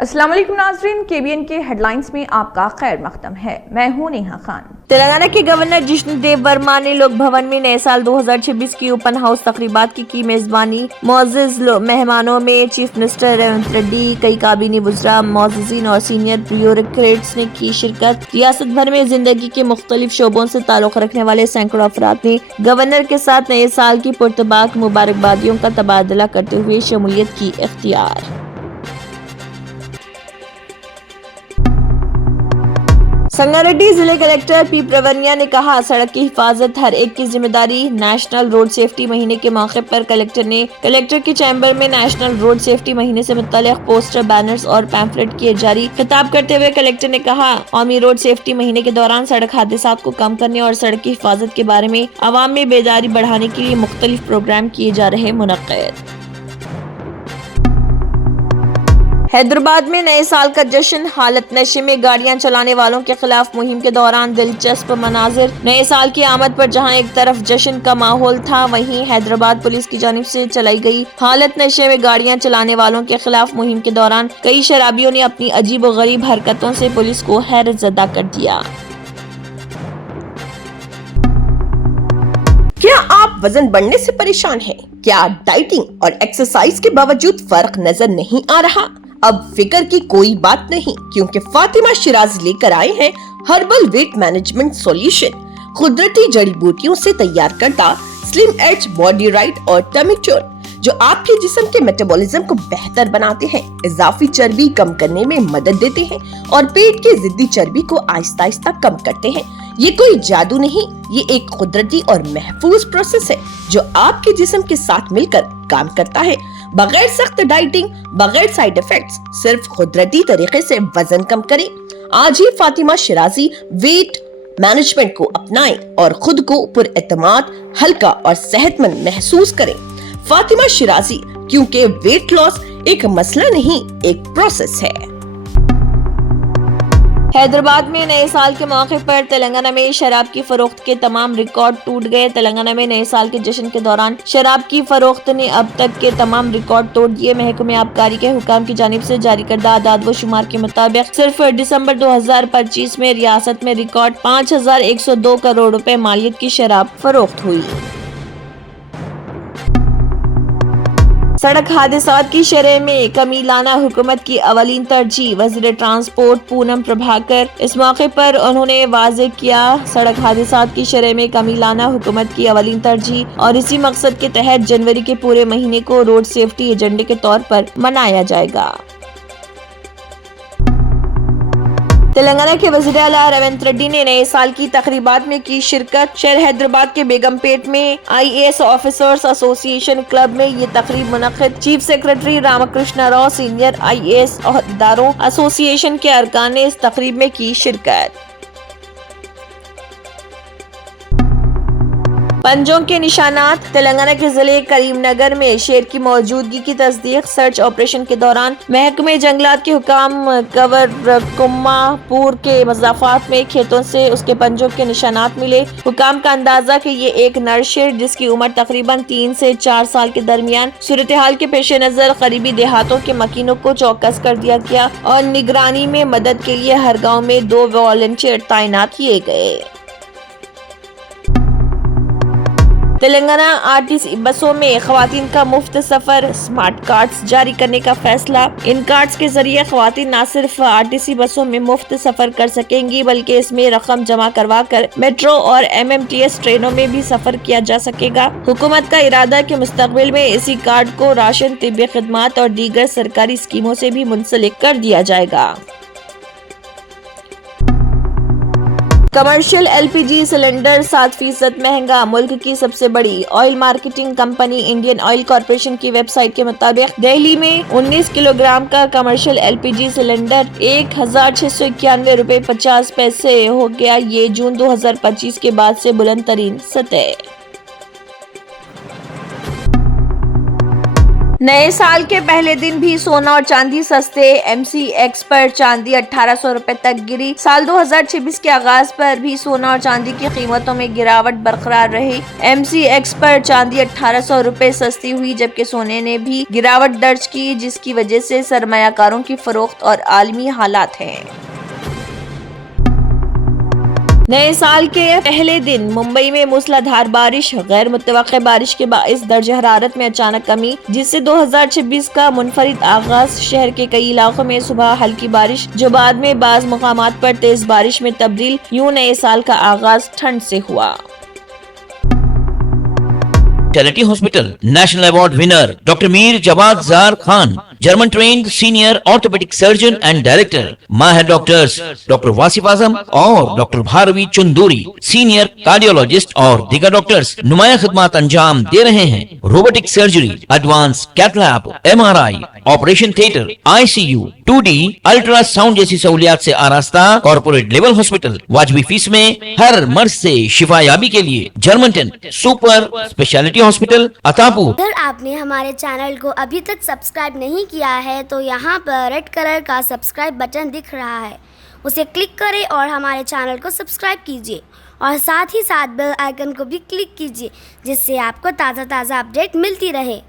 अस्सलाम वालेकुम नाज़रीन, KBN के हेडलाइंस में आपका खैर मकदम है। मैं हूं नेहा खान। तेलंगाना के गवर्नर जिष्णुदेव वर्मा ने लोक भवन में नए साल 2026 की ओपन हाउस तकरीबात की मेजबानी। मोअज़्ज़िज़ मेहमानों में चीफ मिनिस्टर रेवंत रेड्डी, कई काबीनी वज़रा, मोअज़्ज़िज़ीन और सीनियर ब्यूरोक्रेट्स ने की शिरकत। रियासत भर में जिंदगी के मुख्तलिफ शोबों से ताल्लुक़ रखने वाले सैकड़ों अफराद ने गवर्नर के साथ नए साल की पुरतबाक मुबारकबादियों का तबादला करते हुए शमूलियत की इख्तियार। संगारेड्डी जिले कलेक्टर पी प्रवन्या ने कहा, सड़क की हिफाजत हर एक की जिम्मेदारी। नेशनल रोड सेफ्टी महीने के मौके पर कलेक्टर ने कलेक्टर के चैम्बर में नेशनल रोड सेफ्टी महीने से मुताल्लिक पोस्टर, बैनर्स और पैम्फलेट किए जारी। खिताब करते हुए कलेक्टर ने कहा, कौमी रोड सेफ्टी महीने के दौरान सड़क हादसात को कम करने और सड़क की हिफाजत के बारे में आवाम में बेदारी बढ़ाने के लिए मुख्तलिफ प्रोग्राम किए जा रहे मुनक्किद। हैदराबाद में नए साल का जश्न, हालत नशे में गाड़ियां चलाने वालों के खिलाफ मुहिम के दौरान दिलचस्प मनाजिर। नए साल की आमद पर जहां एक तरफ जश्न का माहौल था, वहीं हैदराबाद पुलिस की जानिब से चलाई गई हालत नशे में गाड़ियां चलाने वालों के खिलाफ मुहिम के दौरान कई शराबियों ने अपनी अजीब व गरीब हरकतों से पुलिस को हैरत ज़दा कर दिया। क्या आप वजन बढ़ने से परेशान हैं? क्या डाइटिंग और एक्सरसाइज के बावजूद फर्क नजर नहीं आ रहा? अब फिक्र की कोई बात नहीं, क्योंकि फातिमा शिराजी लेकर आए हैं हर्बल वेट मैनेजमेंट सॉल्यूशन। कुदरती जड़ी बूटियों से तैयार करदा स्लिम एज बॉडी राइट और टमी टोन, जो आपके जिस्म के मेटाबॉलिज्म को बेहतर बनाते हैं, इजाफी चर्बी कम करने में मदद देते हैं और पेट की जिद्दी चर्बी को आहिस्ता आहिस्ता कम करते हैं। ये कोई जादू नहीं, ये एक कुदरती और महफूज प्रोसेस है जो आपके जिस्म के साथ मिलकर काम करता है, बगैर सख्त डाइटिंग, बगैर साइड इफेक्ट्स, सिर्फ कुदरती तरीके से वजन कम करें। आज ही फातिमा शिराजी वेट मैनेजमेंट को अपनाएं और खुद को पुरएतमाद, हल्का और सेहतमंद महसूस करें। फातिमा शिराजी, क्योंकि वेट लॉस एक मसला नहीं, एक प्रोसेस है। हैदराबाद में नए साल के मौके पर तेलंगाना में शराब की फरोख्त के तमाम रिकॉर्ड टूट गए। तेलंगाना में नए साल के जश्न के दौरान शराब की फरोख्त ने अब तक के तमाम रिकॉर्ड तोड़ दिए। महकमे आबकारी के हुकाम की जानिब से जारी करदा आदाद व शुमार के मुताबिक सिर्फ दिसंबर 2025 में रियासत में रिकॉर्ड 5102 करोड़ रुपए मालियत की शराब फरोख्त हुई। सड़क हादसात की शरह में कमी लाना हुकूमत की अवलीन तरजीह, वज़ीर ट्रांसपोर्ट पूनम प्रभाकर। इस मौके पर उन्होंने वाज़ेह किया, सड़क हादसात की शरह में कमी लाना हुकूमत की अवलीन तरजीह और इसी मकसद के तहत जनवरी के पूरे महीने को रोड सेफ्टी एजेंडे के तौर पर मनाया जाएगा। तेलंगाना के वज़ीर आला रेवंत रेड्डी ने नए साल की तकरीबात में की शिरकत। शहर हैदराबाद के बेगमपेट में IAS ऑफिसर्स एसोसिएशन क्लब में ये तकरीब मुनक्किद। Chief secretary Ramakrishna Rao, senior IAS अहदेदारों एसोसिएशन के अरकान ने इस तकरीब में की शिरकत। पंजों के निशानात। तेलंगाना के जिले करीमनगर में शेर की मौजूदगी की तस्दीक। सर्च ऑपरेशन के दौरान महकमे जंगलात के हुकाम कवरकुम्मापुर के मज़ाफ़ात में खेतों से उसके पंजों के निशानात मिले। हुकाम का अंदाजा कि ये एक नर शेर, जिसकी उम्र तकरीबन 3 से 4 साल के दरमियान, सूरत हाल के पेश नज़र करीबी देहातों के मकीनों को चौकस कर दिया गया और निगरानी में मदद के लिए हर गाँव में 2 वॉलंटियर तैनात किए गए। तेलंगाना RTC बसों में खवातीन का मुफ्त सफर, स्मार्ट कार्ड्स जारी करने का फैसला। इन कार्ड्स के जरिए खवातीन न सिर्फ RTC बसों में मुफ्त सफर कर सकेंगी, बल्कि इसमें रकम जमा करवा कर मेट्रो और MMTS ट्रेनों में भी सफर किया जा सकेगा। हुकूमत का इरादा कि मुस्तकबिल में इसी कार्ड को राशन, तिब्बी खिदमात और दीगर सरकारी स्कीमों से भी मुंसलिक कर दिया जाएगा। कमर्शियल LPG सिलेंडर 7% महंगा। मुल्क की सबसे बड़ी oil marketing company Indian oil corporation की वेबसाइट के मुताबिक दिल्ली में 19 किलोग्राम का कमर्शियल LPG सिलेंडर 1691 रुपए 50 पैसे हो गया। ये जून 2025 के बाद से बुलंद तरीन सतह। नए साल के पहले दिन भी सोना और चांदी सस्ते। MCX पर चांदी 1800 रुपए तक गिरी। साल 2026 के आगाज पर भी सोना और चांदी की कीमतों में गिरावट बरकरार रही। MCX पर चांदी 1800 रुपए सस्ती हुई, जबकि सोने ने भी गिरावट दर्ज की, जिसकी वजह से सरमायाकारों की फरोख्त और आलमी हालात हैं। नए साल के पहले दिन मुंबई में मूसलाधार बारिश। गैर मुतवक्के बारिश के बाइस दर्ज हरारत में अचानक कमी, जिससे 2026 का मुनफरिद आगाज। शहर के कई इलाकों में सुबह हल्की बारिश, जो बाद में बाज मुकामात पर तेज बारिश में तब्दील। यूं नए साल का आगाज ठंड से हुआ। Speciality hospital national award winner doctor Mir Jawad Jar Khan, German trained senior orthopaedic surgeon and director. माहिर डॉक्टर्स डॉक्टर वासिफ आजम और doctor Bharvi Chanduri, senior cardiologist और दीगर डॉक्टर्स नुमाया खिदमत अंजाम दे रहे हैं। Robotic surgery, advance cath lab, MRI, operation theatre, ICU, 2D ultrasound जैसी सहूलियात से आरास्ता कॉर्पोरेट लेवल हॉस्पिटल। वाजबी फीस में हर मर्ज से शिफायाबी के लिए German ten super speciality hospital Attapur. अगर आपने हमारे चैनल को अभी तक सब्सक्राइब नहीं किया है तो यहाँ पर रेड कलर का सब्सक्राइब बटन दिख रहा है, उसे क्लिक करें और हमारे चैनल को सब्सक्राइब कीजिए और साथ ही साथ बेल आइकन को भी क्लिक कीजिए, जिससे आपको ताज़ा अपडेट मिलती रहे।